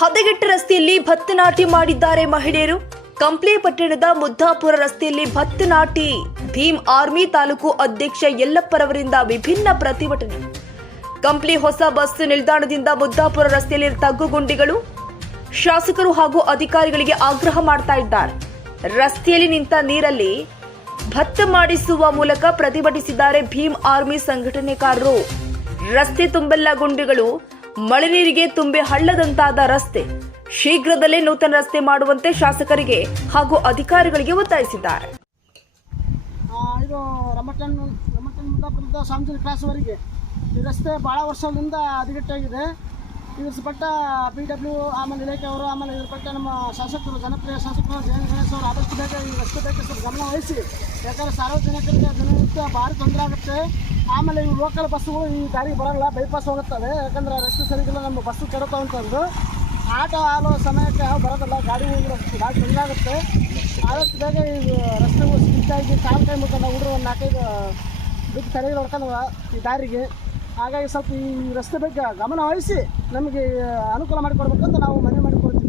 ಹದಗೆಟ್ಟ ರಸ್ತೆಯಲ್ಲಿ ಭತ್ತ ನಾಟಿ ಮಾಡಿದ್ದಾರೆ ಮಹಿಳೆಯರು. ಕಂಪ್ಲಿ ಪಟ್ಟಣದ ಮುದ್ದಾಪುರ ರಸ್ತೆಯಲ್ಲಿ ಭತ್ತ ನಾಟಿ. ಭೀಮ್ ಆರ್ಮಿ ತಾಲೂಕು ಅಧ್ಯಕ್ಷ ಯಲ್ಲಪ್ಪರವರಿಂದ ವಿಭಿನ್ನ ಪ್ರತಿಭಟನೆ. ಕಂಪ್ಲಿ ಹೊಸ ಬಸ್ ನಿಲ್ದಾಣದಿಂದ ಮುದ್ದಾಪುರ ರಸ್ತೆಯಲ್ಲಿ ತಗ್ಗುಗುಂಡಿಗಳು. ಶಾಸಕರು ಹಾಗೂ ಅಧಿಕಾರಿಗಳಿಗೆ ಆಗ್ರಹ ಮಾಡ್ತಾ ಇದ್ದಾರೆ. ರಸ್ತೆಯಲ್ಲಿ ನಿಂತ ನೀರಲ್ಲಿ ಭತ್ತ ಮಾಡಿಸುವ ಮೂಲಕ ಪ್ರತಿಭಟಿಸಿದ್ದಾರೆ ಭೀಮ್ ಆರ್ಮಿ ಸಂಘಟನೆಕಾರರು. ರಸ್ತೆ ತುಂಬೆಲ್ಲ ಗುಂಡಿಗಳು, ಮಳೆ ನೀರಿಗೆ ತುಂಬಿ ಹಳ್ಳದಂತಾದ ರಸ್ತೆ. ಶೀಘ್ರದಲ್ಲೇ ನೂತನ ರಸ್ತೆ ಮಾಡುವಂತೆ ಶಾಸಕರಿಗೆ ಹಾಗೂ ಅಧಿಕಾರಿಗಳಿಗೆ ಒತ್ತಾಯಿಸಿದ್ದಾರೆ. ಇದು ರಮಟನ್ ಮುದ್ದಾಪುರದ ಸಾಂಜಲಿ ಕ್ರಾಸ್ವರೆಗೆ ಈ ರಸ್ತೆ ಭಾಳ ವರ್ಷದಿಂದ ಹದಗೆಟ್ಟಾಗಿದೆ. ಇದ್ರ ಪಟ್ಟ PW ಆಮೇಲೆ ಇಲಾಖೆಯವರು, ಆಮೇಲೆ ಇದ್ರ ಪಟ್ಟ ನಮ್ಮ ಶಾಸಕರು, ಜನಪ್ರಿಯ ಶಾಸಕರು ಜಯ ಗಣೇಶ್ ಅವರು ಆದಷ್ಟು ಬೇಗ ಈ ರಸ್ತೆ ಬಗ್ಗೆ ಸ್ವಲ್ಪ ಗಮನ ವಹಿಸಿ. ಯಾಕಂದರೆ ಸಾರ್ವಜನಿಕರಿಗೆ ದಿನನಿತ್ಯ ಭಾರಿ ತೊಂದರೆ ಆಗುತ್ತೆ. ಆಮೇಲೆ ಇವು ಲೋಕಲ್ ಬಸ್ಸುಗಳು ಈ ದಾರಿಗೆ ಬರೋಲ್ಲ, ಬೈಪಾಸ್ ಹೋಗುತ್ತವೆ. ಯಾಕಂದರೆ ರಸ್ತೆ ಸರಿಗಿಲ್ಲ, ನಮ್ಮ ಬಸ್ಸು ಕೆಡುತ್ತವಂತಂದು ಆಟೋ ಆಲೋ ಸಮಯಕ್ಕೆ ಯಾವ ಬರೋದಿಲ್ಲ, ಗಾಡಿ ಹೋಗಿರೋ ಭಾಳ ತೊಂದರೆ ಆಗುತ್ತೆ. ಆದಷ್ಟು ಬೇಗ ಈ ರಸ್ತೆಗಳು ಸ್ಕಿಟ್ಟಾಗಿ ಕಾಲು ಕೈ ಮುಖ ಹುಡುಗರು ಒಂದು 4-5 ಬಿಟ್ಟು ತಡೆಗಳು ಹೊಡ್ಕೊಂಡು ಈ ದಾರಿಗೆ. ಹಾಗಾಗಿ ಸ್ವಲ್ಪ ಈ ರಸ್ತೆ ಬಗ್ಗೆ ಗಮನ ವಹಿಸಿ ನಮಗೆ ಅನುಕೂಲ ಮಾಡಿಕೊಡ್ಬೇಕಂತ ನಾವು ಮನವಿ ಮಾಡಿಕೊಡ್ತೀವಿ.